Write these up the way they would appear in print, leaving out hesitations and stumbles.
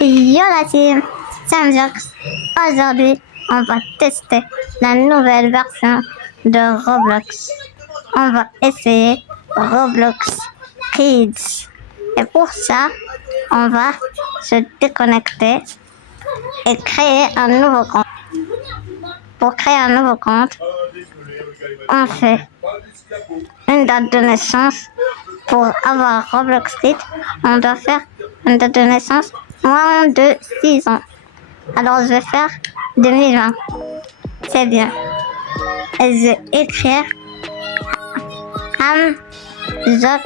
Yo la team, c'est Amjox. Aujourd'hui, on va tester la nouvelle version de Roblox. On va essayer Roblox Kids. Et pour ça, on va se déconnecter et créer un nouveau compte. Pour créer un nouveau compte, on fait une date de naissance. Pour avoir Roblox Kids, on doit faire une date de naissance moins de 6 ans. Alors je vais faire 2020. C'est bien. Et je vais écrire Amjox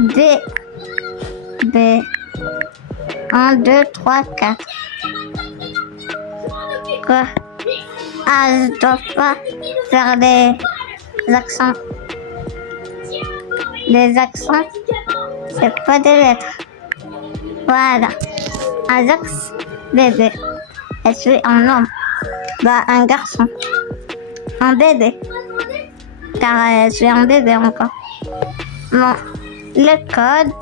B 1, 2, 3, 4. Quoi? Ah, je dois pas faire des accents. Les accents, c'est pas des lettres. Voilà. Amjox bébé. Je suis un homme. Bah, un garçon. Un bébé. Car je suis un bébé encore. Bon, le code.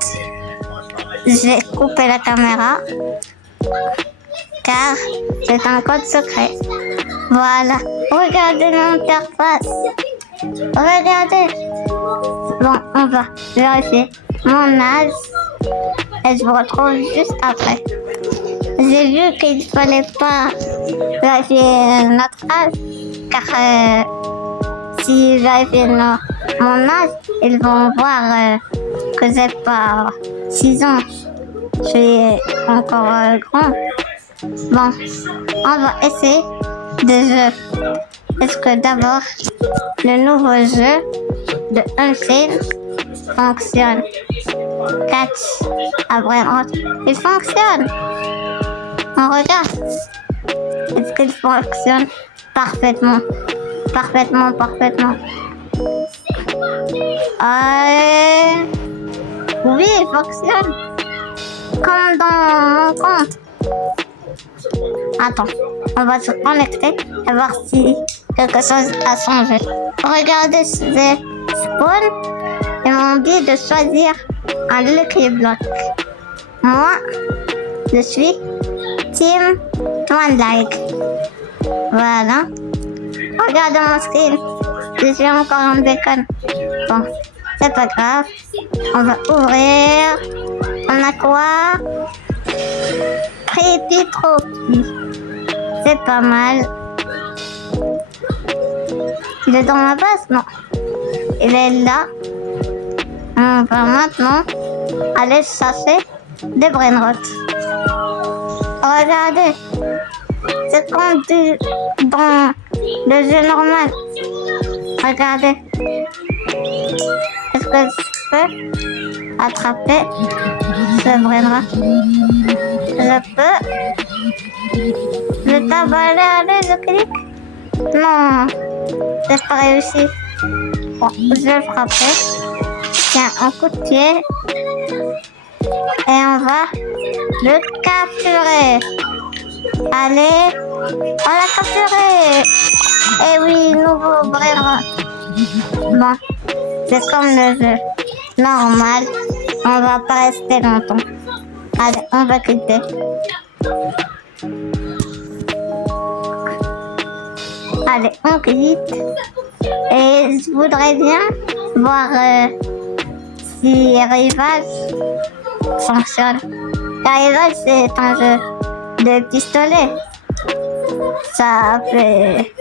J'ai coupé la caméra. Car c'est un code secret. Voilà. Regardez l'interface. Regardez. Bon, on va vérifier mon âge. Et je vous retrouve juste après. J'ai vu qu'il fallait pas vérifier notre âge. Car si je vérifie mon âge, ils vont voir que j'ai pas 6 ans. Je suis encore grand. Bon, on va essayer des jeux. Est-ce que d'abord, le nouveau jeu de Unchained fonctionne? Catch à Brainrot. Il fonctionne. On regarde. Est-ce qu'il fonctionne parfaitement? Parfaitement. Oui, il fonctionne. Comme dans mon compte. Attends, on va se connecter et voir si quelque chose a changé. Regardez, c'est Spawn. Ils m'ont dit de choisir un Lucky Block. Moi, je suis Team Twilight. Voilà. Regarde mon screen. Je suis encore en bacon. Bon, c'est pas grave. On va ouvrir. On a quoi? Creepy Trophy. C'est pas mal. Il est dans ma base? Non. Il est là. On va maintenant aller chercher des Brainrot. Regardez. C'est comme dans le jeu normal. Regardez. Est-ce que je peux attraper ce Brainrot? Je peux. Le tabac, allez, je clique. Non. J'ai pas réussi. Bon, je vais le frapper. Tiens, un coup de pied. Et on va le capturer. Allez, on l'a capturé. Et oui, nouveau Brainrot. Bon, c'est comme le jeu normal. On va pas rester longtemps. Allez, on va quitter. Allez, on quitte. Et je voudrais bien voir si Rivage fonctionne. Rivage, c'est un jeu de pistolet. Ça fait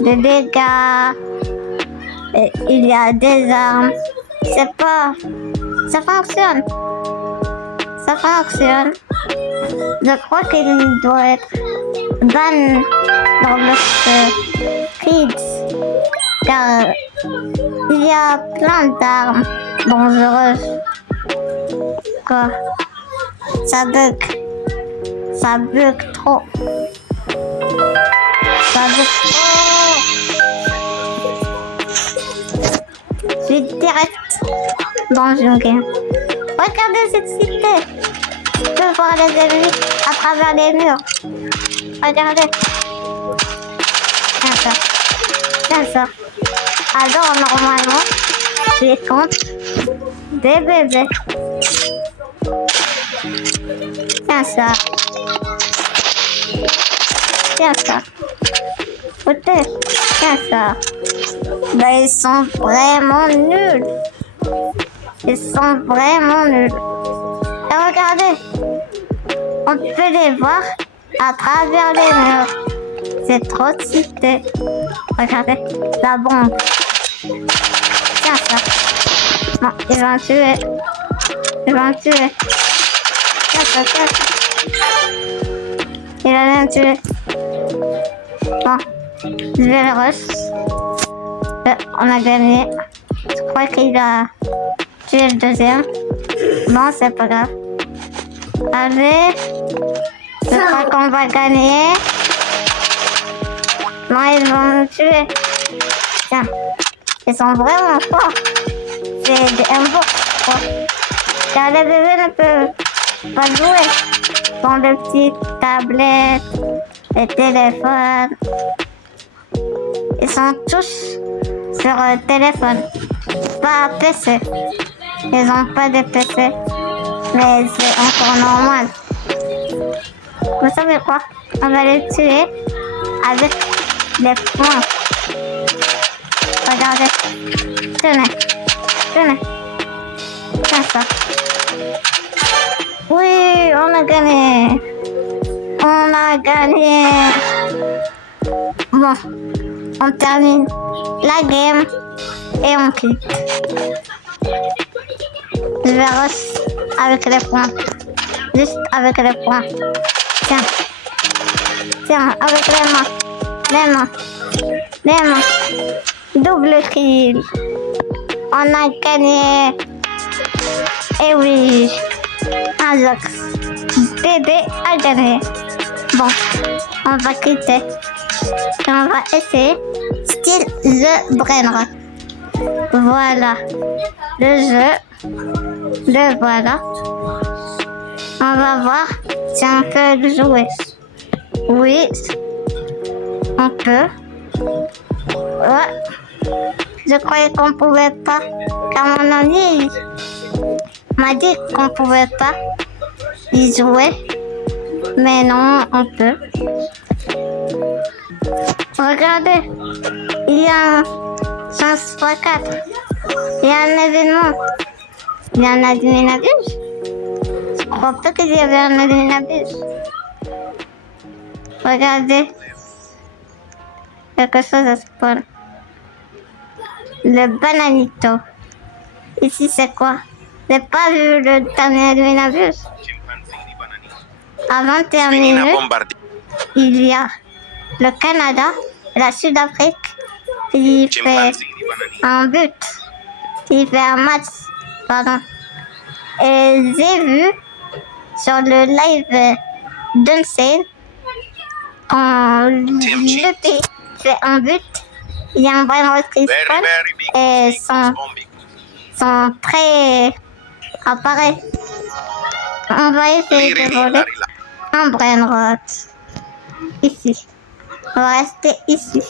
des dégâts. Et il y a des armes. C'est pas... Ça fonctionne. Ça fonctionne. Je crois qu'il doit être ban dans le Kids. Car il y a plein d'armes dangereuses. Quoi? Ça bug. Ça bug trop. Ça bug trop. Je suis direct dans une game. Regardez cette cité. Je peux voir les ennemis à travers les murs. Regardez. Tiens ça. Alors normalement, je compte des bébés. Tiens ça. Tiens ça. Écoutez, tiens ça. Ben, ils sont vraiment nuls. Ils sont vraiment nuls. Et regardez, on peut les voir à travers les murs. C'est trop cité. Regardez, la bombe. Tiens ça. Non, ils vont tuer. Ils vont tuer. Tiens ça, tiens ça. Il a même tué. Bon, je vais le rush. On a gagné. Je crois qu'il a tué le deuxième. Bon, c'est pas grave. Allez. Je crois qu'on va gagner. Non, ils vont me tuer. Tiens. Ils sont vraiment forts. C'est des M-Box. Car les bébés ne peuvent pas jouer. Dans des petites tablettes, les téléphones. Ils sont tous sur téléphone, pas PC. Ils n'ont pas de PC, mais c'est encore normal. Vous savez quoi? On va les tuer avec des points. Regardez. Tenez. Tenez. Tiens ça. Oui, on a gagné. On a gagné. Bon, on termine la game et on quitte. Je vais rush avec les points. Juste avec les points. Tiens. Tiens, avec les mains. Les mains. Les mains. Double kill. On a gagné. Et oui. Ajax. Bébé a gagné. Bon, on va quitter. Et on va essayer style The Brain. Voilà. Le jeu. Le voilà. On va voir si on peut le jouer. Oui. On peut. Ouais. Je croyais qu'on pouvait pas. Car mon ami m'a dit qu'on pouvait pas y jouer. Mais non, on peut. Regardez, il y a un chance x4. Il y a un événement. Il y a un adminabuse. Je crois pas qu'il y avait un adminabuse. Regardez. Quelque chose à spawn. Le bananito. Ici, c'est quoi? J'ai pas vu le dernier adminabuse. Avant de terminer, il y a le Canada, la Sud-Afrique, qui fait un but, qui fait un match, pardon. Et j'ai vu sur le live d'Unsane, quand le pays fait un but, il y a un brain qui spawn et son trait apparaît. On va essayer de voler un brain rot. Ici. On va rester ici.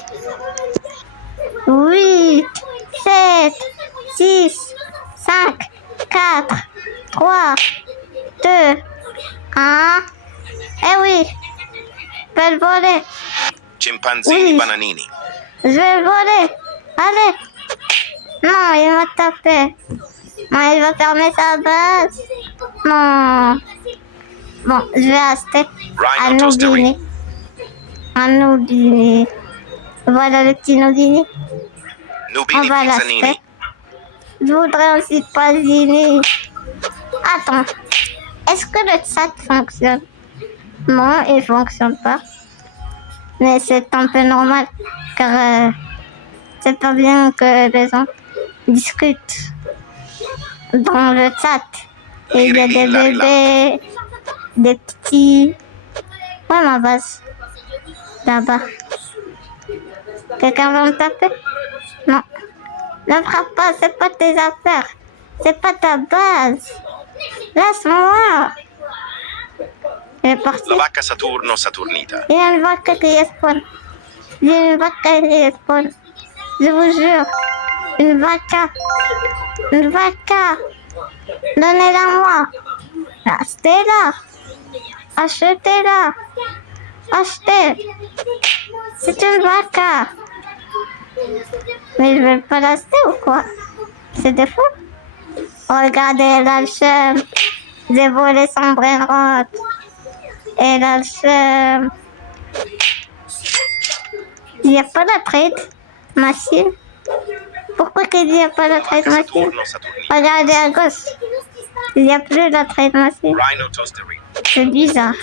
8, 7, 6, 5, 4, 3, 2, 1. Eh oui, je peux le voler. Chimpanzini bananini. Je vais le voler. Allez. Non, il m'a tapé. Non, il va fermer sa base. Non. Bon, je vais acheter un Rhino toastery. Nogini. Un Nogini. Voilà le petit Nogini. On Nubini va pizzanini. l'acheter. Je voudrais aussi pas Zini. Attends. Est-ce que le chat fonctionne? Non, il fonctionne pas. Mais c'est un peu normal. Car c'est pas bien que les gens discutent dans le chat. Et il y a des bébés, des petits. Ouais, ma base. Là-bas. Quelqu'un va me taper? Non. Ne frappe pas, c'est pas tes affaires. C'est pas ta base. Laisse-moi. Il est parti. La vacca Saturno Saturnita. Il y a une vaca qui spawn. Il y a une vaca qui spawn. Je vous jure. Une vaca. Une vaca. Donnez-la moi. Restez là. Achetez-la. Achetez. C'est une vaca. Mais je vais pas l'acheter ou quoi? C'est des fous. Regardez l'alchème. J'ai volé son brain rot. Et l'alchème. Il n'y a pas de trade machine. Pourquoi il n'y a pas de trade machine? Saturno Saturnita. Regardez à gauche. Il n'y a plus de trade machine. Rhino Toastery. C'est bizarre.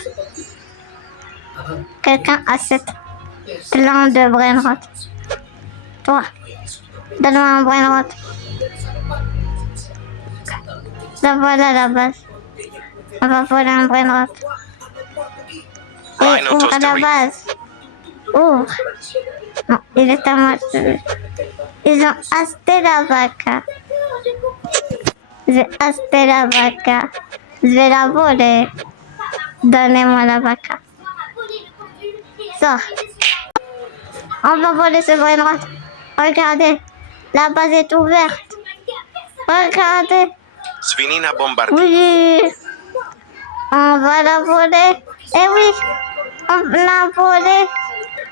Quelqu'un achète plein de brain rot. Toi, donne-moi un brain rot. La voilà la base. On va voler un brain rot. Et Rhino ouvre la Toastery. base. Ouvre. Non, il est à moi. Ils ont acheté la vaca. J'ai acheté la vaca. Je vais la voler. Donnez-moi la vaca. Sors. On va voler ce brain rot. Regardez. La base est ouverte. Regardez. Svinina Bombardino. Oui. On va la voler. Eh oui. On l'a volé.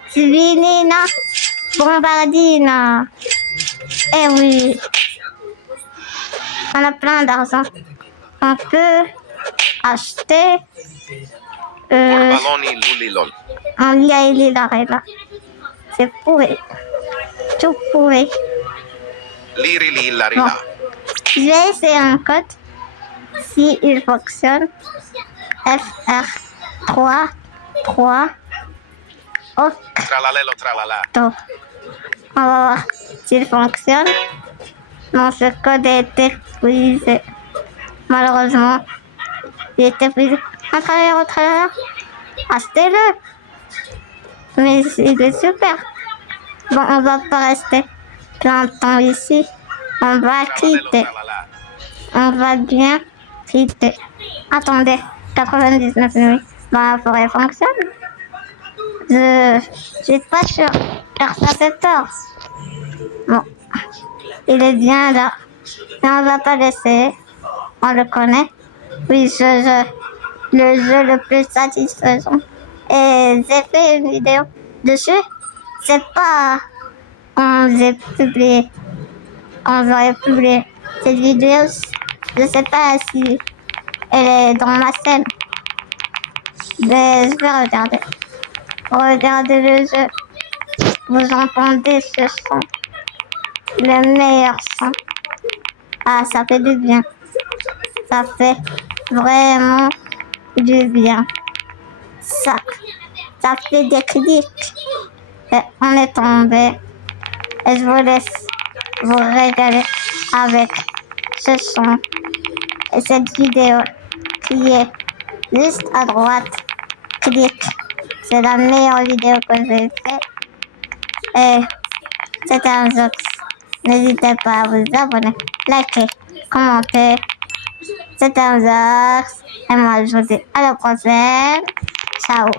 Svinina Bombardina. Eh oui. On a plein d'argent. On peut acheter Balloni Lulilol. un Yaeli là. C'est pourri. Tout pourri. Liri Bon. Lillarila. Je vais essayer un code. Si il fonctionne. FR3 3 OK. Tralalelo tralala. On va voir s'il fonctionne. Non, ce code est épuisé. Malheureusement, il est épuisé. Un travers. Achetez-le. Mais il est super. Bon, on va pas rester plein de temps ici. On va Tralalelo quitter. tralala. On va bien quitter. Attendez, 99 nuits dans la forêt fonctionne. Je suis pas sûr. R14. Bon, il est bien là. Mais on va pas laisser. On le connaît. Oui, le jeu le plus satisfaisant. Et j'ai fait une vidéo dessus. C'est pas... On aurait publié cette vidéo. Je sais pas si elle est dans ma scène. Mais je vais regarder. Regardez le jeu. Vous entendez ce son. Le meilleur son. Ah, ça fait du bien. Ça fait vraiment du bien. Ça fait des clics. Et on est tombé. Et je vous laisse vous régaler avec ce son et cette vidéo qui est juste à droite. Clique. C'est la meilleure vidéo que j'ai faite. Et c'était un Zox. N'hésitez pas à vous abonner, liker, commenter. C'était un Zox. Et moi, je vous dis à la prochaine. Ciao.